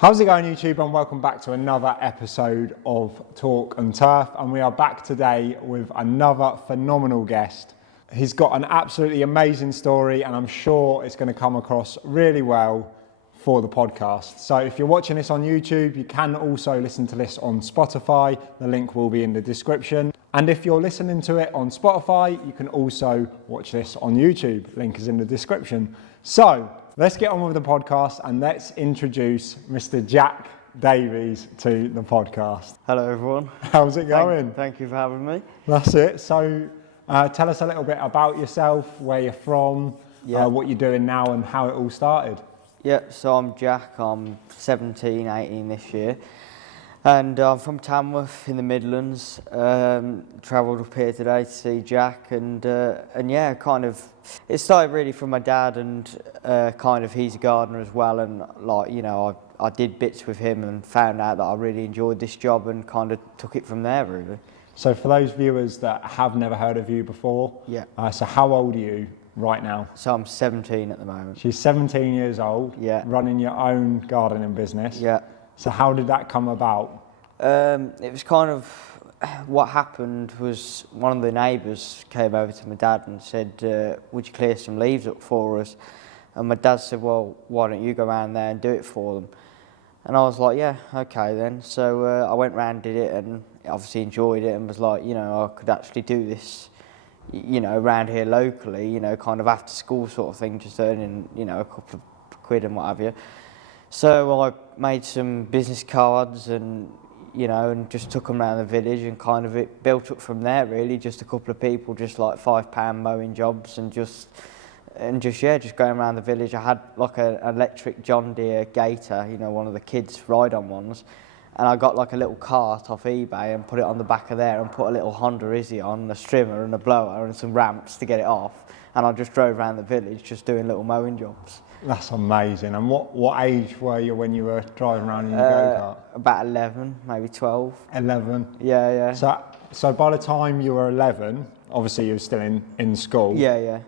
How's it going, YouTube, and welcome back to another episode of Talk and Turf, and we are back today with another phenomenal guest. He's got an absolutely amazing story, and I'm sure it's going to come across really well for the podcast. So if you're watching this on YouTube, you can also listen to this on Spotify. The link will be in the description. And if you're listening to it on Spotify, you can also watch this on YouTube. Link is in the description. So let's get on with the podcast and let's introduce Mr. Jack Davies to the podcast. Hello everyone. How's it going? Thank you for having me. That's it. So tell us a little bit about yourself, where you're from, what you're doing now and how it all started. Yeah, so I'm Jack, I'm 17, 18 this year. And I'm from Tamworth in the Midlands. Travelled up here today to see Jack and yeah, kind of, it started really from my dad and kind of he's a gardener as well, and like, you know, I did bits with him and found out that I really enjoyed this job and kind of took it from there really. So for those viewers that have never heard of you before, so how old are you right now? So I'm 17 at the moment. She's 17 years old, running your own gardening business. Yeah. So how did that come about? It was kind of, what happened was one of the neighbours came over to my dad and said, would you clear some leaves up for us? And my dad said, well, why don't you go around there and do it for them? And I was like, yeah, okay then. So I went round, did it, and obviously enjoyed it and was like, you know, I could actually do this, you know, around here locally, you know, kind of after school sort of thing, just earning, you know, a couple of quid and what have you. So I made some business cards and, you know, and just took them around the village and kind of it built up from there really, just a couple of people, just like £5 mowing jobs and just going around the village. I had like an electric John Deere Gator, you know, one of the kids ride-on ones, and I got like a little cart off eBay and put it on the back of there and put a little Honda Izzy on, a strimmer and a blower and some ramps to get it off, and I just drove around the village just doing little mowing jobs. That's amazing. And what age were you when you were driving around in your go-kart? About 11, maybe 12. 11? Yeah. So by the time you were 11, obviously you were still in school. Yeah.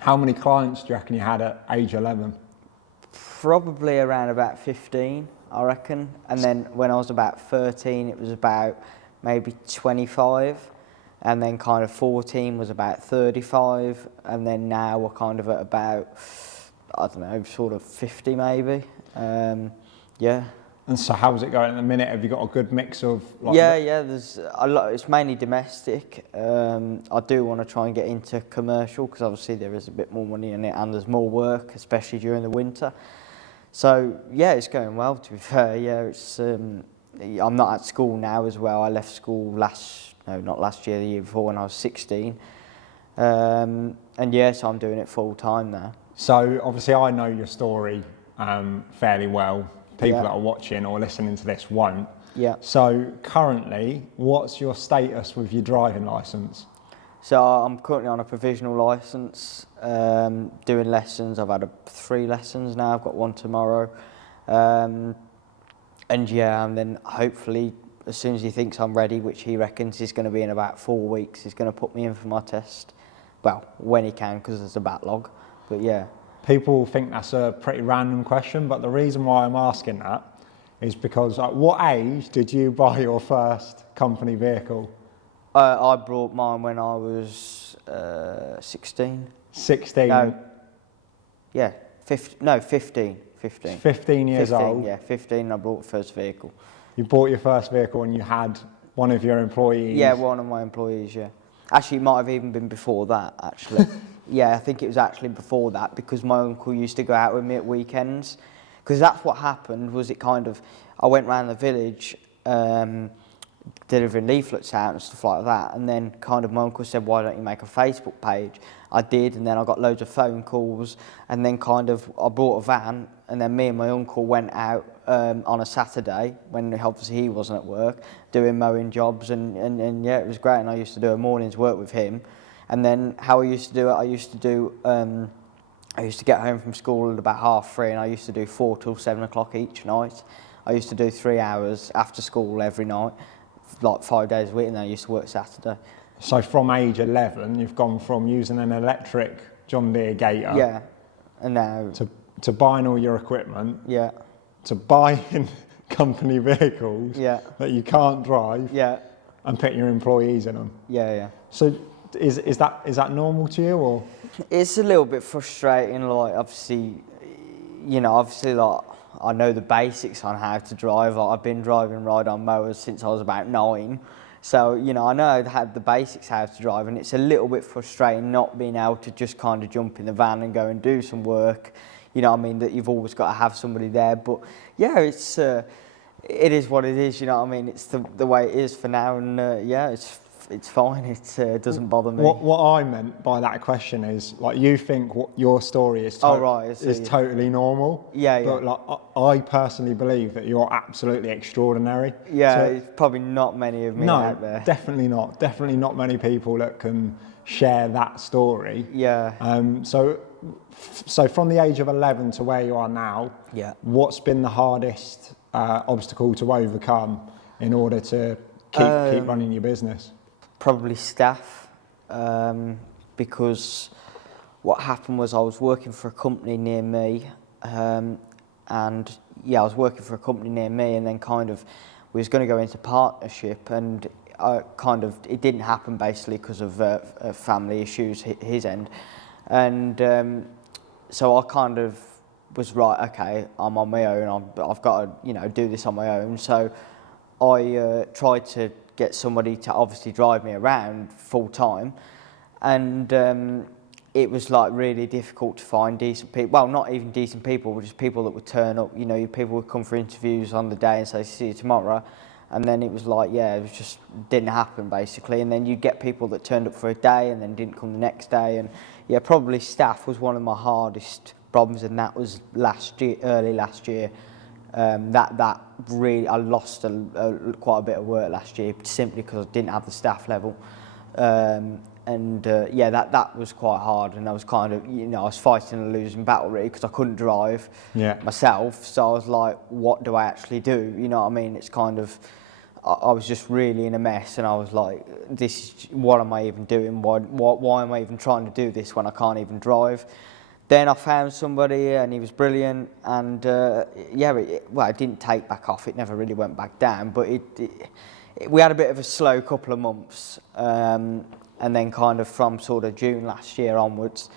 How many clients do you reckon you had at age 11? Probably around about 15, I reckon. And then when I was about 13, it was about maybe 25. And then kind of 14 was about 35. And then now we're kind of at about, I don't know, sort of 50 maybe. Yeah. And so how's it going at the minute? Have you got a good mix of? Like, yeah. There's a lot. It's mainly domestic. I do want to try and get into commercial because obviously there is a bit more money in it and there's more work, especially during the winter. So yeah, it's going well. To be fair, yeah. It's I'm not at school now as well. I left school not last year, the year before when I was 16. And yeah, so I'm doing it full time now. So obviously I know your story fairly well. People that are watching or listening to this won't. Yeah. So currently, what's your status with your driving licence? So I'm currently on a provisional licence, doing lessons. I've had 3 lessons now. I've got one tomorrow. And yeah, and then hopefully as soon as he thinks I'm ready, which he reckons is going to be in about 4 weeks, he's going to put me in for my test. Well, when he can, because there's a backlog. But yeah. People think that's a pretty random question, but the reason why I'm asking that is because at what age did you buy your first company vehicle? I bought mine when I was 16. 16? No. Yeah, 15. 15 years old? Yeah, 15 I bought the first vehicle. You bought your first vehicle and you had one of your employees? Yeah, one of my employees, yeah. Actually, it might have even been before that, actually. Yeah, I think it was actually before that because my uncle used to go out with me at weekends. Because that's what happened, was it kind of, I went around the village delivering leaflets out and stuff like that, and then kind of my uncle said, why don't you make a Facebook page? I did, and then I got loads of phone calls, and then kind of I bought a van, and then me and my uncle went out on a Saturday, when obviously he wasn't at work, doing mowing jobs, and yeah, it was great, and I used to do a morning's work with him. And then how I used to do it, I used to get home from school at about 3:30, and I used to do 4 till 7 o'clock each night. I used to do 3 hours after school every night, like 5 days a week, and then I used to work Saturday. So from age 11, you've gone from using an electric John Deere Gator and now to buying all your equipment. Yeah. to buy in company vehicles Yeah. that you can't drive Yeah. and put your employees in them. Yeah, yeah. So is that normal to you, or? It's a little bit frustrating, like obviously, like I know the basics on how to drive. Like, I've been driving ride-on mowers since I was about 9. So, I know I had the basics how to drive, and it's a little bit frustrating not being able to just kind of jump in the van and go and do some work. You know what I mean? That you've always got to have somebody there. But yeah, it is what it is. You know what I mean? It's the way it is for now, and it's fine. It doesn't bother me. What I meant by that question is, like, you think what your story is is totally normal. Yeah, But like, I personally believe that you're absolutely extraordinary. Yeah, So, there's probably not many of me out there. Definitely not. Definitely not many people that can share that story. Yeah. So from the age of 11 to where you are now, Yeah. what's been the hardest obstacle to overcome in order to keep running your business? Probably staff, because what happened was I was working for a company near me, and I was working for a company near me, and then kind of we was going to go into partnership, and it didn't happen basically because of family issues his end, and so I kind of was right. Okay, I'm on my own. I've got to do this on my own. So I tried to get somebody to obviously drive me around full time, and it was like really difficult to find decent people. Well, not even decent people, but just people that would turn up. People would come for interviews on the day and say, "See you tomorrow," and then it was like, it was just didn't happen basically. And then you'd get people that turned up for a day and then didn't come the next day. And probably staff was one of my hardest problems, and that was early last year. That really, I lost quite a bit of work last year simply because I didn't have the staff level, that was quite hard, and I was kind of I was fighting a losing battle really because I couldn't drive myself, so I was like, what do I actually do? You know what I mean? It's kind of I was just really in a mess, and I was like, what am I even doing? Why am I even trying to do this when I can't even drive? Then I found somebody, and he was brilliant, and it didn't take back off. It never really went back down, but we had a bit of a slow couple of months, and then kind of from sort of June last year onwards,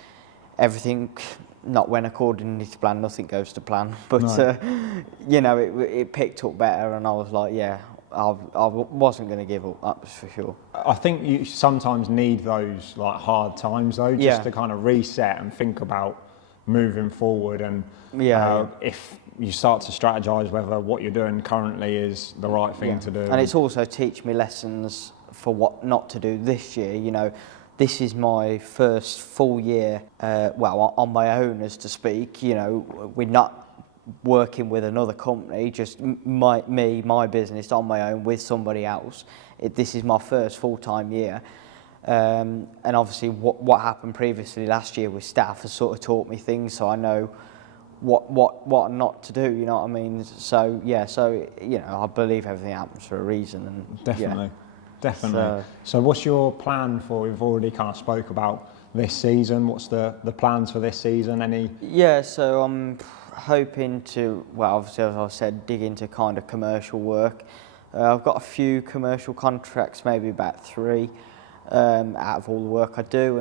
everything not went according to plan. Nothing goes to plan, but it picked up better, and I was like, I wasn't going to give up, that's for sure. I think you sometimes need those like hard times though, just to kind of reset and think about moving forward, and if you start to strategize whether what you're doing currently is the right thing to do. And it's also teach me lessons for what not to do this year. This is my first full year, on my own, as to speak. We're not working with another company, just my business on my own with somebody else. This is my first full-time year, and obviously what happened previously last year with staff has sort of taught me things, so I know what not to do. You know what I mean? So I believe everything happens for a reason, and definitely. So what's your plan for? We've already kind of spoke about this season. What's the plans for this season? Any? So I'm hoping to, obviously, as I said, dig into kind of commercial work. I've got a few commercial contracts, maybe about 3, out of all the work I do,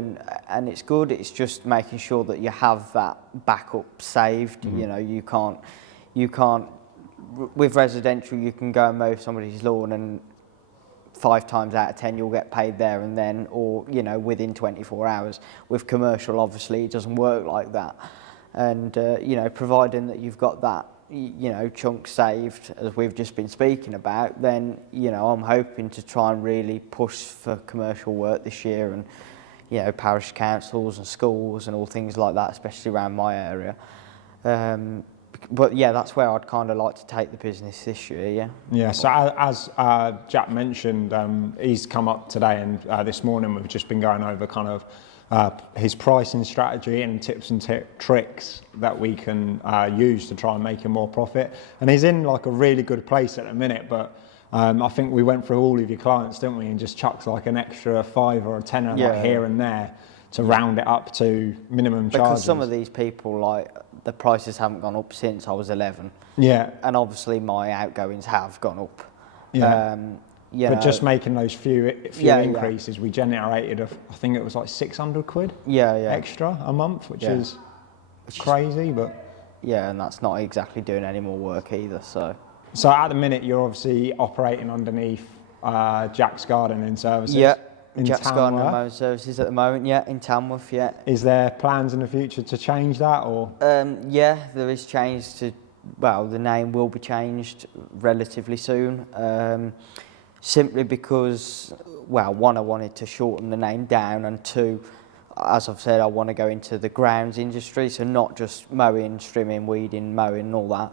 and it's good. It's just making sure that you have that backup saved. You can't with residential, you can go and mow somebody's lawn, and 5 times out of 10 you'll get paid there and then, or within 24 hours. With commercial, obviously, it doesn't work like that. And providing that you've got that chunk saved, as we've just been speaking about, then I'm hoping to try and really push for commercial work this year, and parish councils and schools and all things like that, especially around my area. But that's where I'd kind of like to take the business this year. So as Jack mentioned, he's come up today, and this morning we've just been going over kind of his pricing strategy and tips and tricks that we can use to try and make him more profit. And he's in like a really good place at the minute, but I think we went through all of your clients, didn't we, and just chucked like an extra 5 or a 10 like here and there to round it up to minimum charges. Because some of these people, like, the prices haven't gone up since I was 11. Yeah. And obviously my outgoings have gone up. Yeah. You But know, just making those few Yeah, increases, we generated, I think it was like 600 quid yeah. extra a month, which Yeah. is crazy. But Yeah, and that's not exactly doing any more work either, so. so at the minute, you're obviously operating underneath Jack's Gardening Services. Yeah, in Jack's Gardening and Tamworth. Mower Services at the moment, yeah, in Tamworth, yeah. Is there plans in the future to change that, or? Yeah, there is change to, well, the name will be changed relatively soon. Simply because, well, one, I wanted to shorten the name down, and two, as I've said, I want to go into the grounds industry, so not just mowing, trimming, weeding, mowing and all that.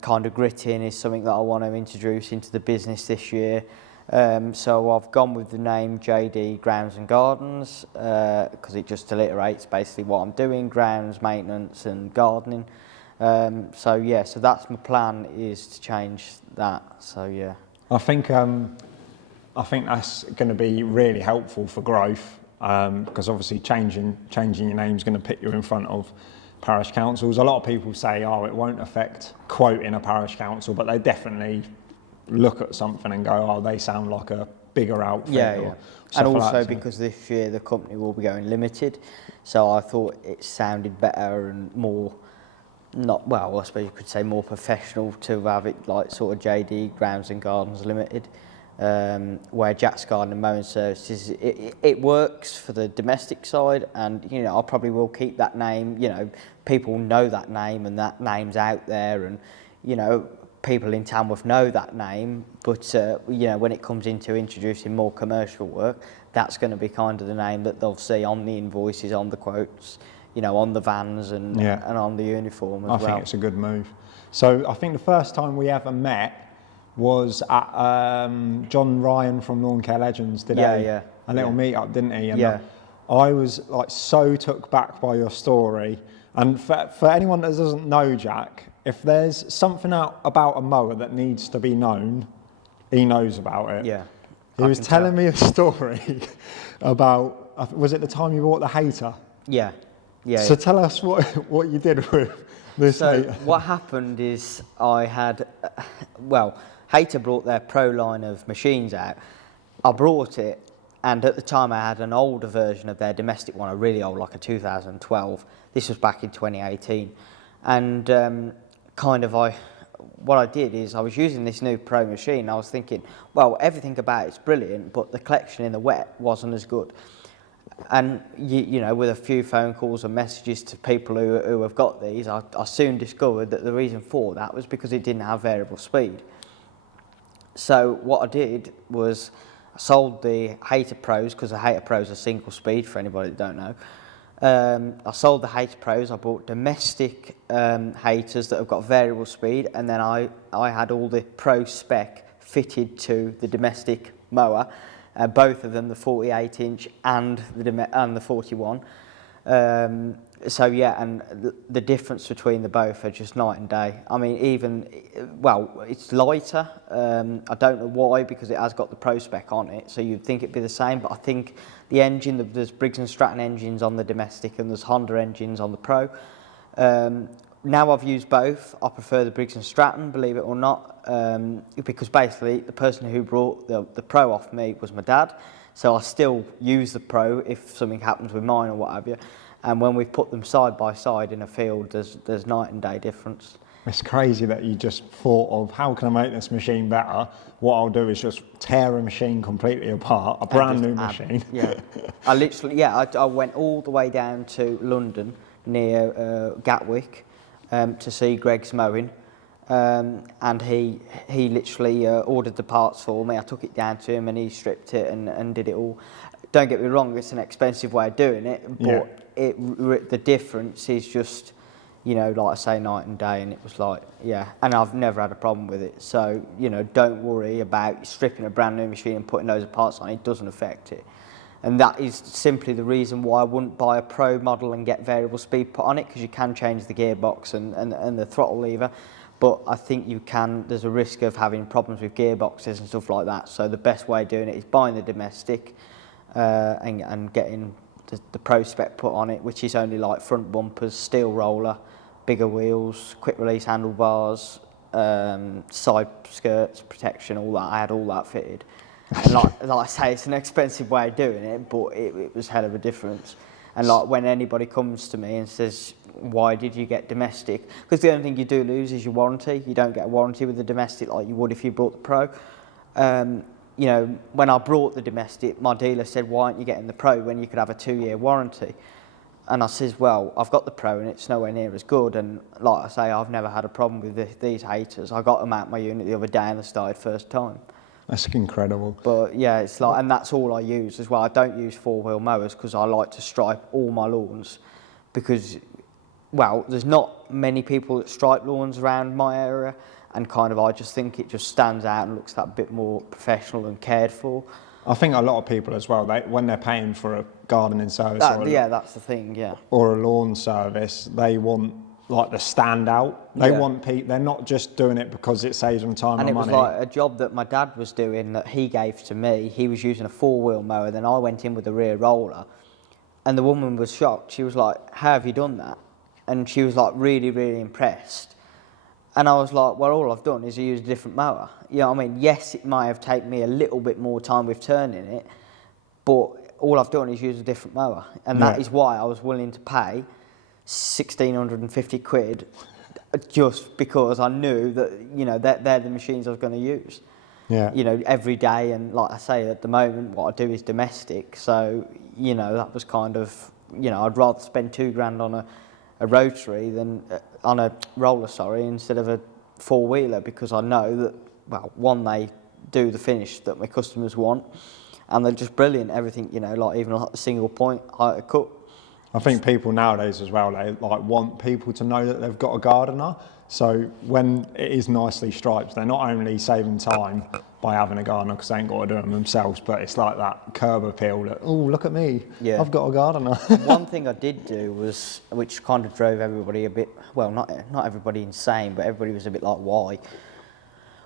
Kind of gritting is something that I want to introduce into the business this year. So I've gone with the name JD Grounds and Gardens because it just alliterates basically what I'm doing, grounds, maintenance and gardening. So yeah, so that's my plan, is to change that, so yeah. I think that's going to be really helpful for growth because obviously changing your name is going to put you in front of parish councils. A lot of people say, oh, it won't affect quoting a parish council, but they definitely look at something and go, oh, they sound like a bigger outfit. Yeah. And also like that, because this year the company will be going limited, so I thought it sounded better and more, not, well, I suppose you could say more professional to have it like sort of JD Grounds and Gardens Limited, where Jack's Garden and Mowing Services, it works for the domestic side, and you know I probably will keep that name. You know, people know that name and that name's out there, and you know people in Tamworth know that name. But you know, when it comes into introducing more commercial work, that's going to be kind of the name that they'll see on the invoices, on the quotes, you know, on the vans and on the uniform as well. I think it's a good move. So I think the first time we ever met was at John Ryan from Lawn Care Legends did a little meet up, didn't he? And I was like so took back by your story. And for anyone that doesn't know Jack, if there's something about a mower that needs to be known, he knows about it. Yeah. He was telling me a story about, was it the time you bought the hater? Yeah. So tell us what you did with this hater. What happened is I had, Hater brought their Pro line of machines out. I brought it, and at the time I had an older version of their domestic one, a really old, like a 2012. This was back in 2018. And what I did is I was using this new Pro machine. I was thinking, well, everything about it's brilliant, but the collection in the wet wasn't as good. And you know, with a few phone calls and messages to people who have got these, I soon discovered that the reason for that was because it didn't have variable speed. So what I did was I sold the Hater Pros, because the Hater Pros are single speed for anybody that don't know. I sold the Hater Pros. I bought domestic haters that have got variable speed, and then I had all the Pro spec fitted to the domestic mower. Both of them, the 48-inch and the 41. So yeah, and the difference between the both are just night and day. I mean, it's lighter. I don't know why, because it has got the Pro spec on it, so you'd think it'd be the same, but I think the engine, there's Briggs & Stratton engines on the domestic and there's Honda engines on the Pro. Now I've used both. I prefer the Briggs & Stratton, believe it or not, because basically the person who brought the Pro off me was my dad, so I still use the Pro if something happens with mine or what have you. And when we've put them side by side in a field, there's night and day difference. It's crazy that you just thought of, how can I make this machine better? What I'll do is just tear a machine completely apart, a brand new machine. Yeah, I went all the way down to London near Gatwick to see Greg's mowing, and he literally ordered the parts for me. I took it down to him and he stripped it and did it all. Don't get me wrong, it's an expensive way of doing it, but the difference is just, you know, like I say, night and day, and it was like, and I've never had a problem with it. So, you know, don't worry about stripping a brand new machine and putting those parts on. It doesn't affect it. And that is simply the reason why I wouldn't buy a Pro model and get variable speed put on it, because you can change the gearbox and the throttle lever. But I think there's a risk of having problems with gearboxes and stuff like that. So the best way of doing it is buying the domestic and getting the Pro spec put on it, which is only like front bumpers, steel roller, bigger wheels, quick release handlebars, side skirts, protection, all that. I had all that fitted. And like I say, it's an expensive way of doing it, but it was hell of a difference. And like when anybody comes to me and says, why did you get domestic? Because the only thing you do lose is your warranty. You don't get a warranty with the domestic like you would if you bought the Pro. You know, when I brought the domestic, my dealer said, why aren't you getting the Pro when you could have a 2-year warranty? And I says, well, I've got the Pro and it's nowhere near as good. And like I say, I've never had a problem with these haters. I got them out my unit the other day and they started first time. That's incredible. But yeah, it's like, and that's all I use as well. I don't use 4-wheel mowers because I like to stripe all my lawns because, well, there's not many people that stripe lawns around my area, and kind of I just think it just stands out and looks that bit more professional and cared for. I think a lot of people as well, when they're paying for a gardening service that's the thing, yeah. or a lawn service, they want like the standout. They want people. They're not just doing it because it saves them time and money. And it was like a job that my dad was doing that he gave to me. He was using a 4-wheel mower. Then I went in with a rear roller, and the woman was shocked. She was like, "How have you done that?" And she was like really, really impressed. And I was like, well, all I've done is use a different mower. You know what I mean? Yes, it might have taken me a little bit more time with turning it, but all I've done is use a different mower. And that is why I was willing to pay 1,650 quid just because I knew that, you know, they're the machines I was going to use. Yeah. You know, every day. And like I say, at the moment, what I do is domestic. So, you know, that was kind of, you know, I'd rather spend £2,000 on a rotary than on a roller, instead of a 4-wheeler, because I know that, well, one, they do the finish that my customers want, and they're just brilliant. Everything, you know, like even like the single point height of cut. I think people nowadays as well, they like want people to know that they've got a gardener. So when it is nicely striped, they're not only saving time by having a gardener because they ain't got to do them themselves, but it's like that curb appeal that, oh, look at me, I've got a gardener. One thing I did do was, which kind of drove everybody a bit, well, not everybody insane, but everybody was a bit like, why?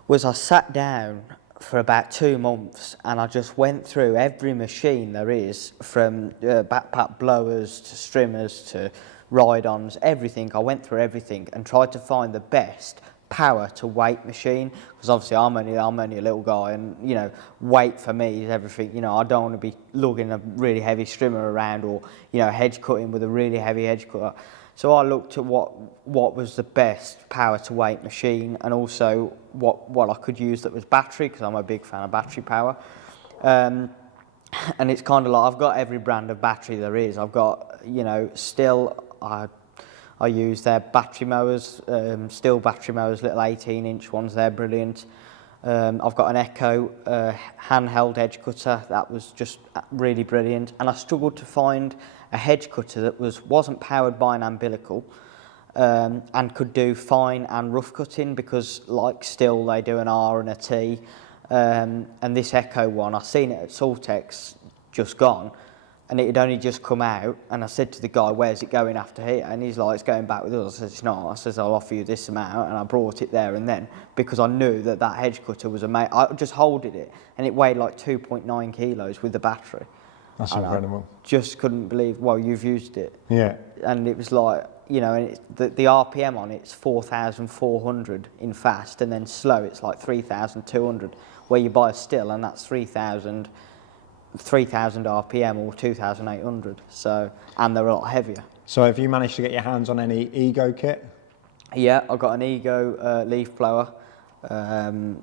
Was I sat down for about 2 months and I just went through every machine there is, from backpack blowers to strimmers to ride-ons, everything. I went through everything and tried to find the best power to weight machine, because obviously I'm only a little guy, and you know, weight for me is everything. You know, I don't want to be lugging a really heavy strimmer around, or you know, hedge cutting with a really heavy hedge cutter. So I looked at what was the best power to weight machine, and also what I could use that was battery, because I'm a big fan of battery power. And it's kind of like I've got every brand of battery there is. I've got, you know, still I use their battery mowers, still battery mowers, little 18-inch ones. They're brilliant. I've got an Echo handheld hedge cutter that was just really brilliant, and I struggled to find a hedge cutter that wasn't powered by an umbilical and could do fine and rough cutting, because like still they do an R and a T, and this Echo one, I seen it at Saltex just gone, and it had only just come out, and I said to the guy, where's it going after here? And he's like, it's going back with us. I said, it's not. I says, I'll offer you this amount, and I brought it there and then, because I knew that hedge cutter was amazing. I just holded it, and it weighed like 2.9 kilos with the battery. That's and incredible. I just couldn't believe, well, you've used it. Yeah. And it was like, you know, and the RPM on it's 4,400 in fast, and then slow it's like 3,200, where you buy a still, and that's 3,000 RPM or 2,800. So, and they're a lot heavier. So have you managed to get your hands on any Ego kit? Yeah, I've got an Ego leaf blower. I've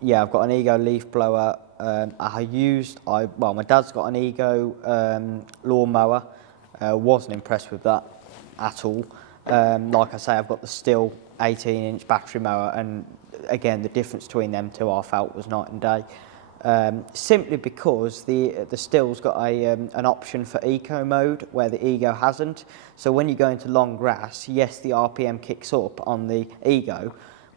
got an Ego leaf blower. My dad's got an Ego lawnmower. Wasn't impressed with that at all. Like I say, I've got the still 18-inch battery mower, and again, the difference between them two I felt was night and day. Simply because the still's got an option for eco mode where the Ego hasn't. So when you go into long grass, yes, the RPM kicks up on the Ego,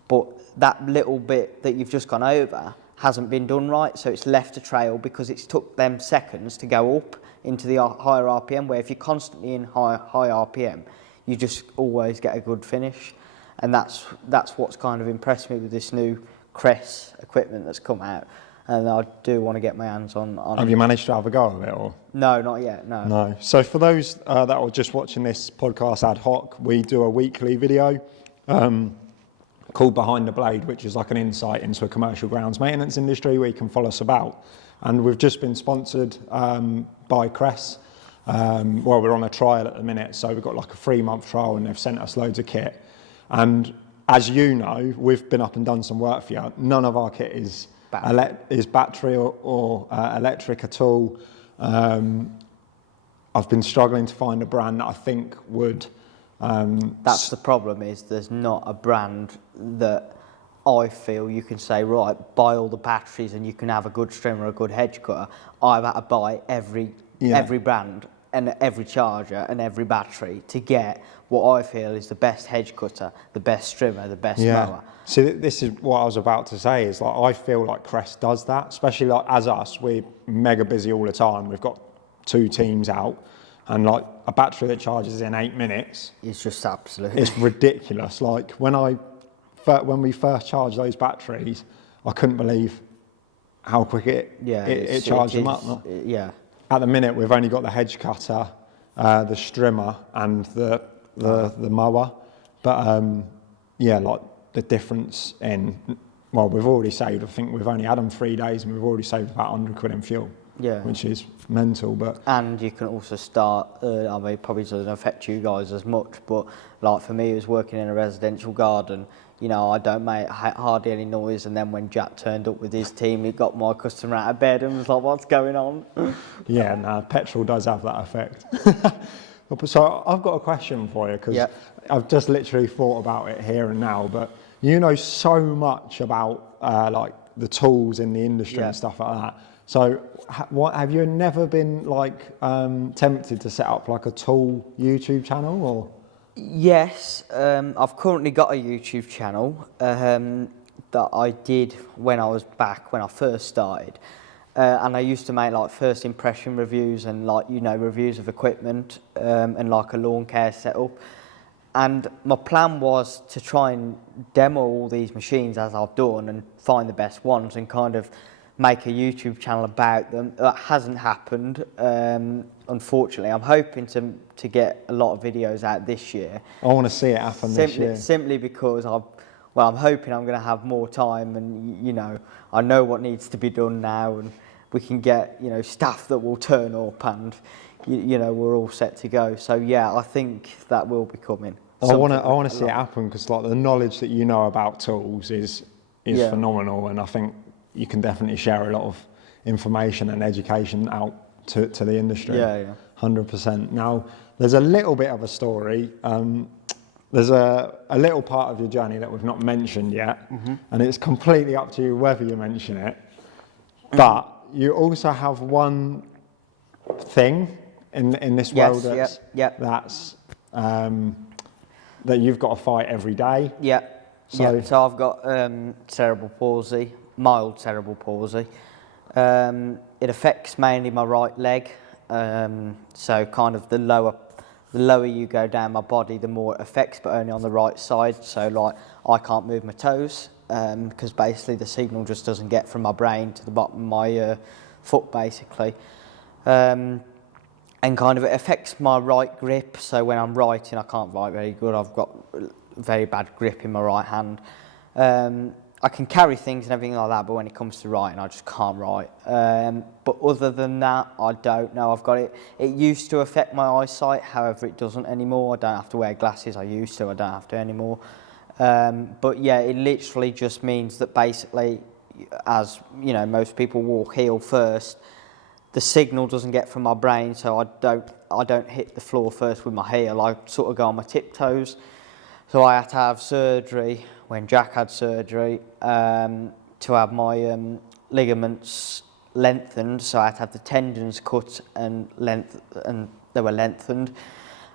but that little bit that you've just gone over hasn't been done right, so it's left a trail because it's took them seconds to go up into the higher RPM, where if you're constantly in high RPM, you just always get a good finish. And that's what's kind of impressed me with this new Crest equipment that's come out. and I do want to get my hands on Have you managed to have a go of it, or? No, not yet, no. No. So for those that are just watching this podcast ad hoc, we do a weekly video called Behind the Blade, which is like an insight into a commercial grounds maintenance industry where you can follow us about. And we've just been sponsored by Crest. Well, we're on a trial at the minute, so we've got like a 3-month trial and they've sent us loads of kit. And as you know, we've been up and done some work for you. None of our kit is battery or electric at all. I've been struggling to find a brand that I think would... That's the problem, is there's not a brand that I feel you can say, right, buy all the batteries and you can have a good strimmer, a good hedge cutter. I've had to buy every brand and every charger and every battery to get what I feel is the best hedge cutter, the best strimmer, the best mower. See, this is what I was about to say, is like I feel like Crest does that, especially like as us, we're mega busy all the time. We've got 2 teams out, and like a battery that charges in 8 minutes. It's just absolutely... It's ridiculous. Like when we first charged those batteries, I couldn't believe how quick it charged them up. Yeah. At the minute, we've only got the hedge cutter, the strimmer, and the mower. But like the difference in, well, we've already saved. I think we've only had them 3 days, and we've already saved about 100 quid in fuel. Yeah. Which is mental, but... And you can also start, I mean, it probably doesn't affect you guys as much, but like for me, who's working in a residential garden, you know, I don't make hardly any noise, and then when Jack turned up with his team, he got my customer out of bed and was like, what's going on? Yeah, no, petrol does have that effect. So I've got a question for you, because I've just literally thought about it here and now, but you know so much about like the tools in the industry and stuff like that. So what, have you never been like tempted to set up like a tool YouTube channel, or? Yes, I've currently got a YouTube channel that I did when I first started. And I used to make like first impression reviews and like, you know, reviews of equipment and like a lawn care setup. And my plan was to try and demo all these machines as I've done and find the best ones and kind of make a YouTube channel about them. That hasn't happened, unfortunately. I'm hoping to get a lot of videos out this year. I want to see it happen this year. Simply because I'm hoping I'm going to have more time, and you know, I know what needs to be done now, and we can get, you know, staff that will turn up, and you know, we're all set to go. So yeah, I think that will be coming. I want to see it happen, because like the knowledge that you know about tools is phenomenal, and I think you can definitely share a lot of information and education out to the industry. Yeah, 100%. Now, there's a little bit of a story. There's a little part of your journey that we've not mentioned yet, and it's completely up to you whether you mention it. But you also have one thing in this world that's that you've got to fight every day. So I've got cerebral palsy. Mild cerebral palsy. It affects mainly my right leg, so kind of the lower you go down my body, the more it affects, but only on the right side. So like I can't move my toes because basically the signal just doesn't get from my brain to the bottom of my foot, basically. And kind of it affects my right grip. So when I'm writing, I can't write very good. I've got very bad grip in my right hand. I can carry things and everything like that, but when it comes to writing, I just can't write. But other than that, I don't know. I've got it. It used to affect my eyesight, however, it doesn't anymore. I don't have to wear glasses. I used to. I don't have to anymore. But yeah, it literally just means that basically, as you know, most people walk heel first. The signal doesn't get from my brain, so I don't hit the floor first with my heel. I sort of go on my tiptoes. So I had to have surgery when Jack had surgery to have my ligaments lengthened. So I had to have the tendons cut and they were lengthened.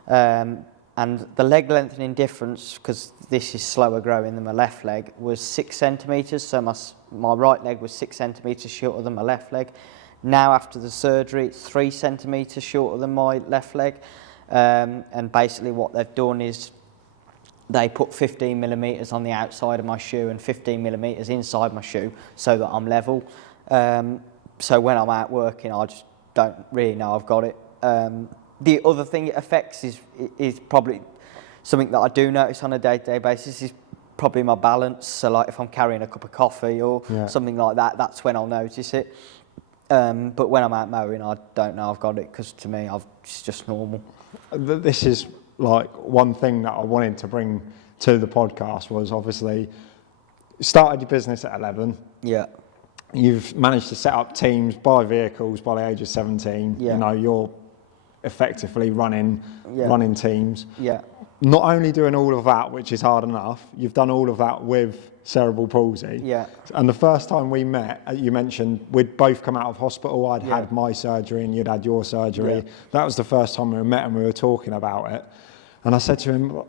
And the leg lengthening difference, because this is slower growing than my left leg, was 6 centimetres. So my right leg was 6 centimetres shorter than my left leg. Now after the surgery, it's 3 centimetres shorter than my left leg. And basically what they've done is they put 15 millimetres on the outside of my shoe and 15 millimetres inside my shoe so that I'm level. So when I'm out working, I just don't really know I've got it. The other thing it affects is probably something that I do notice on a day-to-day basis is probably my balance. So like if I'm carrying a cup of coffee or something like that, that's when I'll notice it. But when I'm out mowing, I don't know I've got it because to me, it's just normal. This is like one thing that I wanted to bring to the podcast was obviously started your business at 11. Yeah. You've managed to set up teams, buy vehicles by the age of 17. Yeah. You know, you're effectively running teams. Yeah. Not only doing all of that, which is hard enough, you've done all of that with cerebral palsy. Yeah. And the first time we met, you mentioned we'd both come out of hospital. I'd had my surgery and you'd had your surgery. Yeah. That was the first time we met and we were talking about it. And I said to him,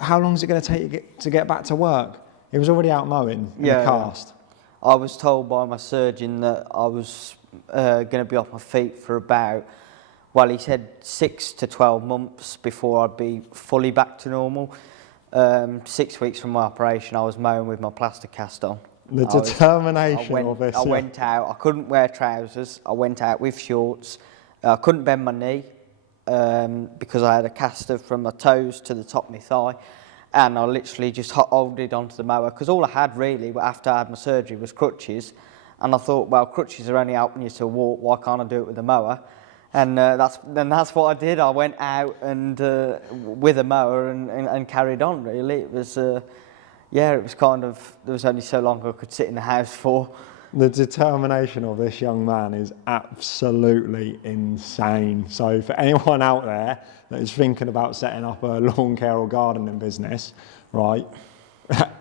how long is it going to take you to get back to work? He was already out mowing in a cast. I was told by my surgeon that I was going to be off my feet for about, well, he said 6 to 12 months before I'd be fully back to normal. 6 weeks from my operation, I was mowing with my plaster cast on. The determination of this. I went out, I couldn't wear trousers, I went out with shorts, I couldn't bend my knee because I had a caster from my toes to the top of my thigh. And I literally just holded onto the mower because all I had really after I had my surgery was crutches. And I thought, well, crutches are only helping you to walk. Why can't I do it with a mower? And that's what I did. I went out and with a mower and carried on. Really, it was it was kind of there was only so long I could sit in the house for. The determination of this young man is absolutely insane. So for anyone out there that is thinking about setting up a lawn care or gardening business, right,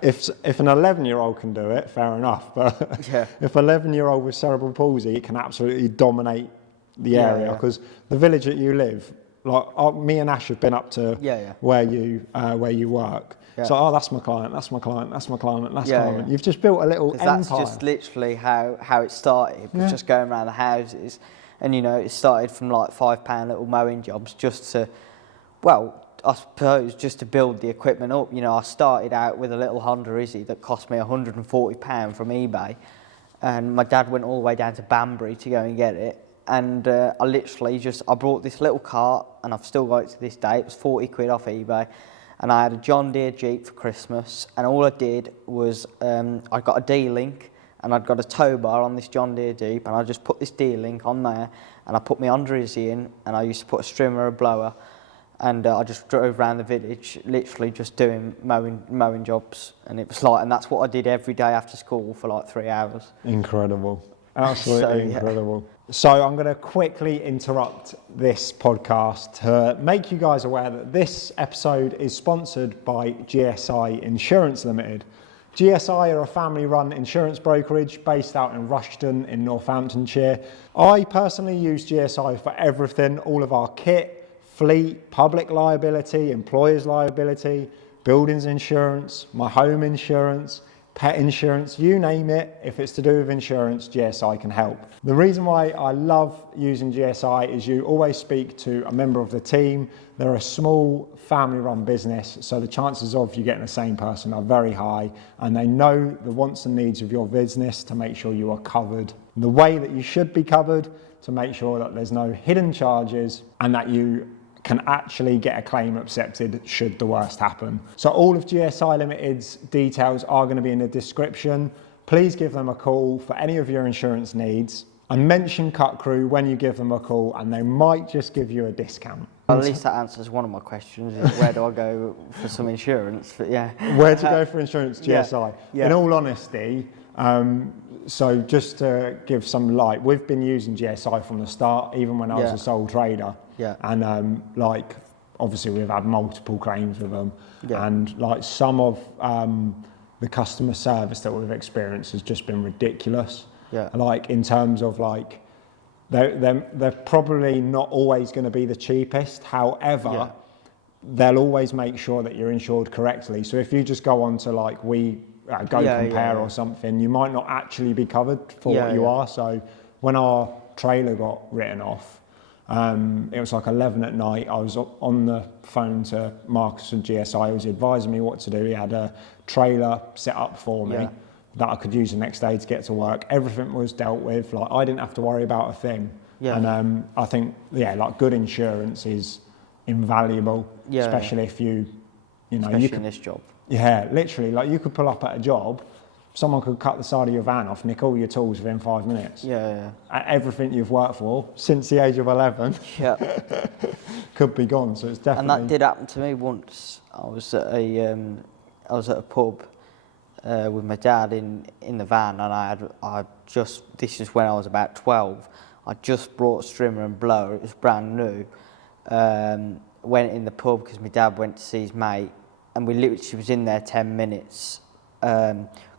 if an 11-year-old can do it, fair enough. But if an 11-year-old with cerebral palsy, it can absolutely dominate the area because the village that you live, like me and Ash have been up to where you work. Yeah. So, that's my client, that's my client, that's my client, that's my client. You've just built a little empire. That's just literally how it started. It was just going around the houses. And, you know, it started from like £5 little mowing jobs just to, well, I suppose just to build the equipment up. You know, I started out with a little Honda Izzy that cost me £140 from eBay. And my dad went all the way down to Banbury to go and get it. And I brought this little cart and I've still got it to this day. It was 40 quid off eBay. And I had a John Deere Jeep for Christmas, and all I did was I got a D-link, and I'd got a tow bar on this John Deere Jeep, and I just put this D-link on there, and I put my Honda Izzy in, and I used to put a strimmer, a blower, and I just drove around the village, literally just doing mowing jobs, and it was like, and that's what I did every day after school for like 3 hours. Incredible. Absolutely incredible. So I'm going to quickly interrupt this podcast to make you guys aware that this episode is sponsored by GSI Insurance Limited. GSI are a family-run insurance brokerage based out in Rushden in Northamptonshire. I personally use GSI for everything, all of our kit, fleet, public liability, employers liability, buildings insurance, my home insurance, pet insurance, you name it. If it's to do with insurance, GSI can help. The reason why I love using GSI is you always speak to a member of the team. They're a small family-run business, so the chances of you getting the same person are very high, and they know the wants and needs of your business to make sure you are covered the way that you should be covered, to make sure that there's no hidden charges and that you can actually get a claim accepted should the worst happen. So all of GSI Limited's details are going to be in the description. Please give them a call for any of your insurance needs and mention CUTCREW when you give them a call, and they might just give you a discount. At least that answers one of my questions, is where do I go for some insurance? But Where to go for insurance? GSI. In all honesty, so just to give some light, we've been using GSI from the start, even when I was a sole trader. And obviously we've had multiple claims with them, and like some of the customer service that we've experienced has just been ridiculous. Like in terms of like they're probably not always going to be the cheapest. However, they'll always make sure that you're insured correctly. So if you just go on to like compare or something, you might not actually be covered for what you are. So when our trailer got written off, it was like 11 at night. I was on the phone to Marcus from GSI, who was advising me what to do. He had a trailer set up for me. that I could use the next day to get to work. Everything was dealt with. Like, I didn't have to worry about a thing. Yeah. And I think, like good insurance is invaluable, especially if you know, especially you could, in this job. Yeah, literally, like you could pull up at a job, someone could cut the side of your van off, nick all your tools within 5 minutes. Yeah. Everything you've worked for since the age of 11 could be gone. So it's definitely. And that did happen to me once. I was at a pub with my dad in the van, and this is when I was about 12. I just brought a strimmer and blower. It was brand new. Went in the pub because my dad went to see his mate, and we literally was in there 10 minutes.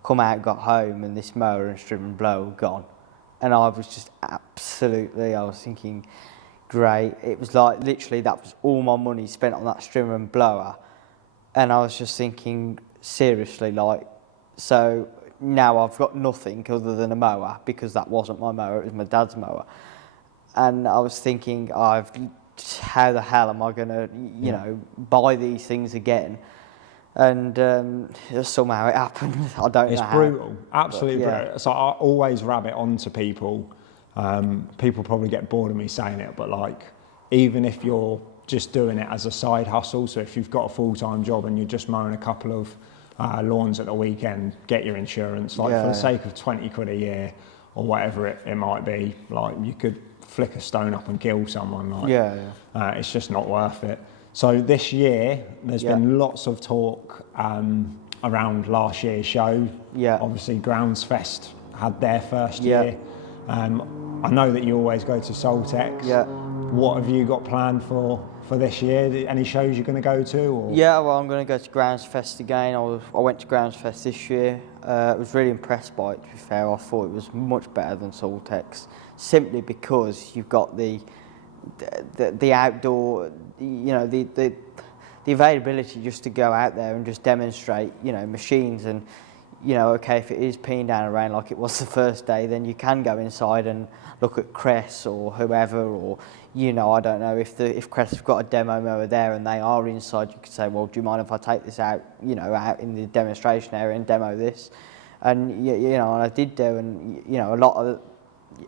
Come out, got home, and this mower and strimmer and blower were gone. And I was just I was thinking, great. It was like literally that was all my money spent on that strimmer and blower. And I was just thinking, seriously, like, so now I've got nothing other than a mower, because that wasn't my mower, it was my dad's mower. And I was thinking, how the hell am I going to, you know, buy these things again? And somehow it happened. I don't know how. It's brutal, absolutely brutal. So I always rab it onto people. People probably get bored of me saying it, but like, even if you're just doing it as a side hustle, so if you've got a full-time job and you're just mowing a couple of lawns at the weekend, get your insurance. Like, for the sake of 20 quid a year or whatever it might be, like, you could flick a stone up and kill someone. Like, it's just not worth it. So this year, there's been lots of talk around last year's show. Obviously, Grounds Fest had their first year. I know that you always go to Soltex. What have you got planned for this year? Any shows you're going to go to? Or? Yeah, well, I'm going to go to Grounds Fest again. I went to Grounds Fest this year. I was really impressed by it, to be fair. I thought it was much better than Soltex, simply because you've got the outdoor, you know, the availability just to go out there and just demonstrate, you know, machines. And, you know, okay, if it is peeing down the rain like it was the first day, then you can go inside and look at Crest or whoever, or, you know, I don't know, if Crest have got a demo mower there and they are inside, you could say, well, do you mind if I take this out, you know, out in the demonstration area and demo this? And, you know, and I did do, and, you know, a lot of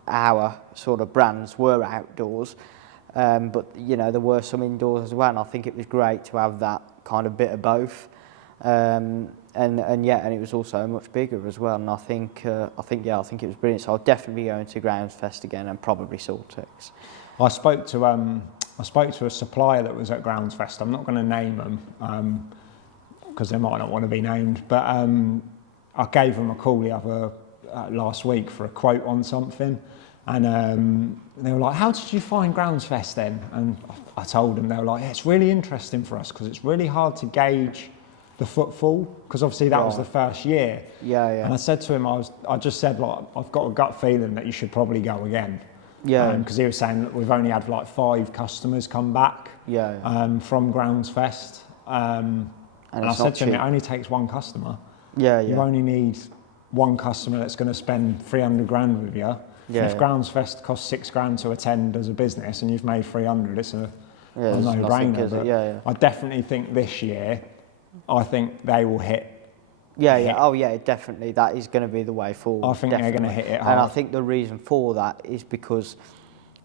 our sort of brands were outdoors, but, you know, there were some indoors as well, and I think it was great to have that kind of bit of both. And it was also much bigger as well, and I think it was brilliant. So I'll definitely be going to Grounds Fest again, and probably Soltex. I spoke to a supplier that was at Grounds Fest. I'm not going to name them because they might not want to be named, but I gave them a call the other last week for a quote on something, and they were like, "How did you find Grounds Fest then?" And I told them, they were like, "It's really interesting for us because it's really hard to gauge the footfall, because obviously that was the first year." And I said to him, I just said, like, I've got a gut feeling that you should probably go again. Because he was saying that we've only had like 5 customers come back from Grounds Fest. And I said to him, it only takes one customer. You only need one customer that's going to spend 300 grand with you. If Grounds Fest costs 6 grand to attend as a business and you've made 300, it's a no-brainer. I definitely think this year, I think they will hit. Oh yeah, definitely. That is going to be the way forward. I think they're going to hit it hard. And I think the reason for that is because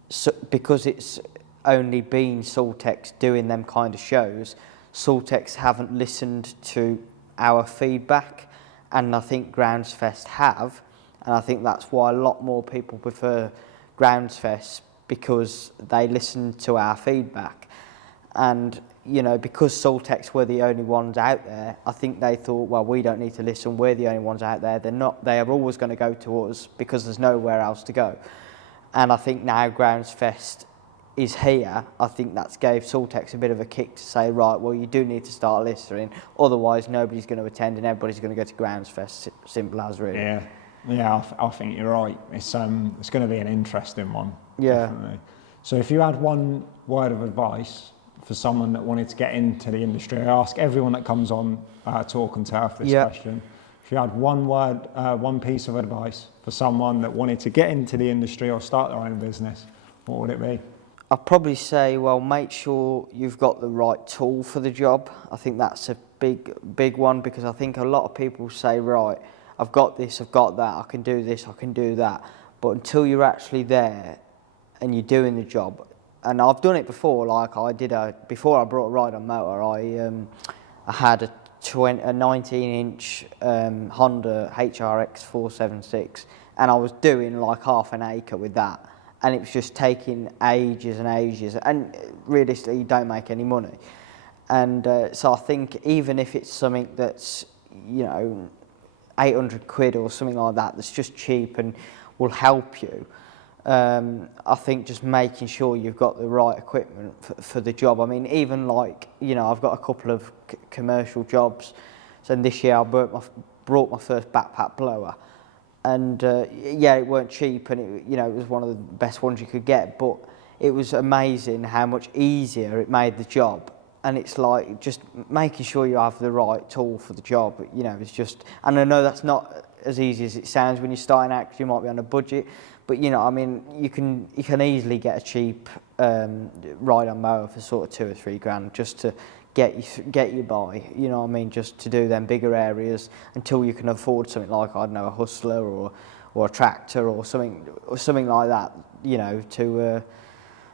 it's only been Soltex doing them kind of shows. Soltex haven't listened to our feedback, and I think Grounds Fest have, and I think that's why a lot more people prefer Grounds Fest, because they listen to our feedback. And, you know, because Soltex were the only ones out there, I think they thought, well, we don't need to listen, we're the only ones out there. They are always going to go to us because there's nowhere else to go. And I think now Grounds Fest is here, I think that's gave Soltex a bit of a kick to say, right, well, you do need to start listening, otherwise nobody's going to attend and everybody's going to go to Grounds Fest, simple as, really. I think you're right. It's going to be an interesting one. Definitely. So if you had one word of advice for someone that wanted to get into the industry, I ask everyone that comes on Talk and Turf this question. If you had one word, one piece of advice for someone that wanted to get into the industry or start their own business, what would it be? I'd probably say, well, make sure you've got the right tool for the job. I think that's a big one, because I think a lot of people say, right, I've got this, I've got that, I can do this, I can do that. But until you're actually there and you're doing the job, and I've done it before, like before I brought a ride on motor, I had a 19-inch Honda HRX 476, and I was doing like half an acre with that, and it was just taking ages and ages, and realistically you don't make any money. And so I think even if it's something that's, you know, 800 quid or something like that, that's just cheap and will help you, I think just making sure you've got the right equipment for the job. I mean, even like, you know, I've got a couple of commercial jobs. So this year I brought my first backpack blower. And yeah, it weren't cheap, and it, you know, it was one of the best ones you could get, but it was amazing how much easier it made the job. And it's like just making sure you have the right tool for the job, you know, it's just, and I know that's not as easy as it sounds when you're starting out, because you might be on a budget, but you know, I mean, you can easily get a cheap ride-on mower for sort of 2 or 3 grand just to get you by, you know what I mean, just to do them bigger areas until you can afford something like, I don't know, a Hustler or a tractor or something like that, you know, to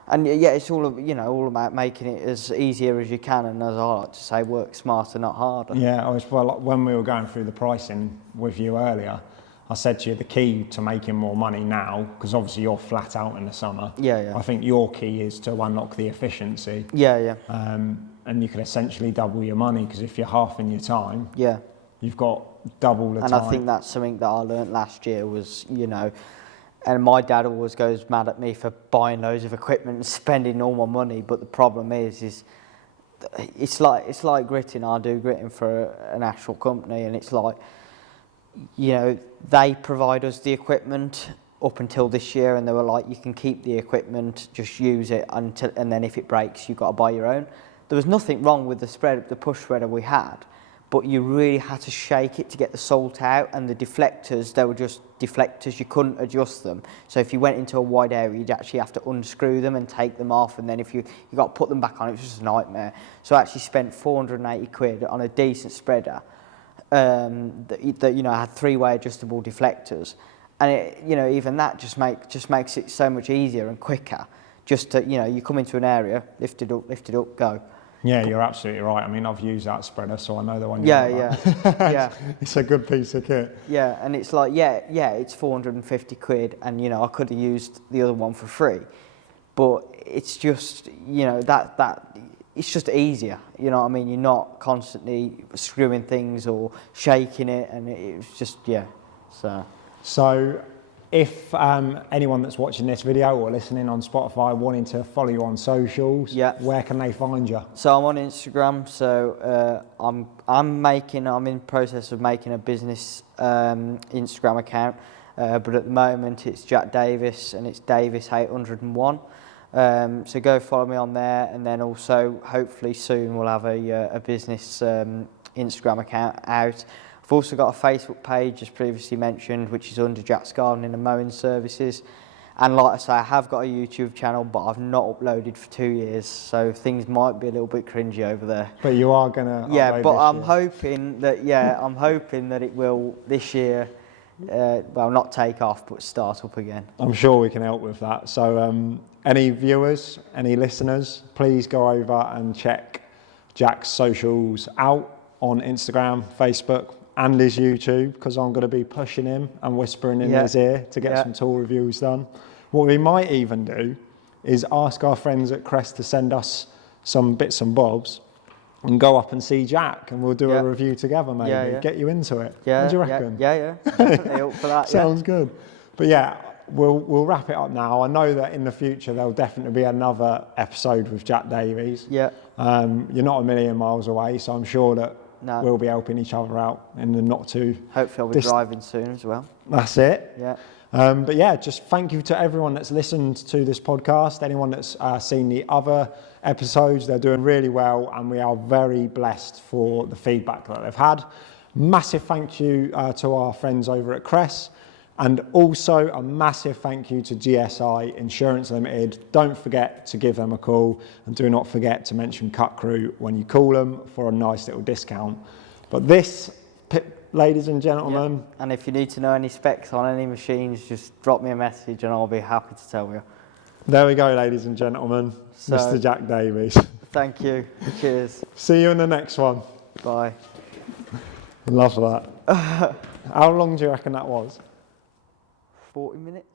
and yeah, it's all about making it as easier as you can, and as I like to say, work smarter, not harder. Yeah, well, when we were going through the pricing with you earlier, I said to you the key to making more money now, because obviously you're flat out in the summer. Yeah. I think your key is to unlock the efficiency. Yeah. And you can essentially double your money, because if you're halving your time, yeah, you've got double the time. And I think that's something that I learnt last year was, you know, and my dad always goes mad at me for buying loads of equipment and spending all my money, but the problem is it's like gritting. I do gritting for an actual company, and it's like, you know, they provide us the equipment up until this year, and they were like, you can keep the equipment, just use it until, and then if it breaks, you've got to buy your own. There was nothing wrong with the push spreader we had, but you really had to shake it to get the salt out, and the deflectors, they were just deflectors, you couldn't adjust them. So if you went into a wide area, you'd actually have to unscrew them and take them off, and then if you got to put them back on, it was just a nightmare. So I actually spent 480 quid on a decent spreader that you know, had 3-way adjustable deflectors, and it, you know, even that just makes it so much easier and quicker. Just to, you know, you come into an area, lift it up, go. Yeah, you're absolutely right. I mean, I've used that spreader, so I know the one. Yeah. It's a good piece of kit. Yeah, and it's like, yeah, it's 450 quid, and you know, I could have used the other one for free, but it's just, you know, that it's just easier. You know what I mean? You're not constantly screwing things or shaking it, and it's just, yeah. So if anyone that's watching this video or listening on Spotify wanting to follow you on socials, where can they find you? So I'm on Instagram. So I'm in the process of making a business Instagram account, but at the moment it's Jack Davies, and it's Davies 801. So go follow me on there, and then also hopefully soon we'll have a business Instagram account out. I've also got a Facebook page, as previously mentioned, which is under Jack's Gardening and Mowing Services. And like I say, I have got a YouTube channel, but I've not uploaded for 2 years, so things might be a little bit cringy over there. But you are gonna upload but I'm hoping that it will this year, well, not take off, but start up again. I'm sure we can help with that. So any viewers, any listeners, please go over and check Jack's socials out on Instagram, Facebook, and his YouTube, because I'm going to be pushing him and whispering in his ear to get some tool reviews done. What we might even do is ask our friends at Crest to send us some bits and bobs and go up and see Jack, and we'll do a review together, maybe. Get you into it. What do you reckon? Yeah. Definitely up for that. Sounds good. But yeah, we'll wrap it up now. I know that in the future there'll definitely be another episode with Jack Davies. Yeah. You're not a million miles away, so I'm sure that we'll be helping each other out in the not too... Hopefully I'll be driving soon as well. That's it. Yeah. But yeah, just thank you to everyone that's listened to this podcast, anyone that's seen the other episodes. They're doing really well, and we are very blessed for the feedback that they've had. Massive thank you to our friends over at Crest, and also a massive thank you to GSI Insurance Limited. Don't forget to give them a call, and do not forget to mention CUTCREW when you call them for a nice little discount. But this ladies and gentlemen. Yeah. And if you need to know any specs on any machines, just drop me a message and I'll be happy to tell you. There we go, ladies and gentlemen. So, Mr. Jack Davies. Thank you. Cheers. See you in the next one. Bye. Love that. How long do you reckon that was? 40 minutes?